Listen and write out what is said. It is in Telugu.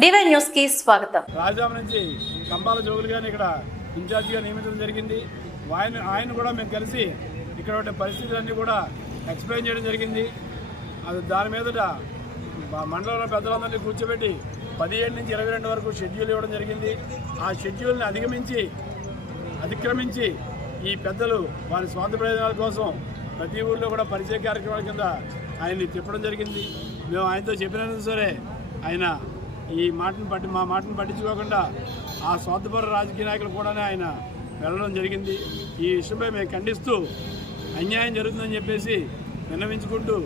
డివైన్ న్యూస్ కి స్వాగతం. రాజధాని నుంచి కంబాల జోగులు గారిని ఇక్కడ ఇన్ఛార్జిగా నియమించడం జరిగింది. ఆయన కూడా మేము కలిసి ఇక్కడ ఉండే పరిస్థితులన్నీ కూడా ఎక్స్ప్లెయిన్ చేయడం జరిగింది. అది దాని మీదట మండలంలో పెద్దలందరినీ కూర్చోబెట్టి 17 నుంచి 22 వరకు షెడ్యూల్ ఇవ్వడం జరిగింది. ఆ షెడ్యూల్ని అతిక్రమించి ఈ పెద్దలు వారి స్వార్థ ప్రయోజనాల కోసం ప్రతి ఊళ్ళో కూడా పరిచయ కార్యక్రమాల కింద ఆయన్ని తిప్పడం జరిగింది. మేము ఆయనతో చెప్పినందుకు సరే ఆయన మా మాటను పట్టించుకోకుండా ఆ స్వార్థపర రాజకీయ నాయకులు కూడా ఆయన వెళ్ళడం జరిగింది. ఈ విషయంపై మేము ఖండిస్తూ అన్యాయం జరుగుతుందని చెప్పేసి విన్నవించుకుంటూ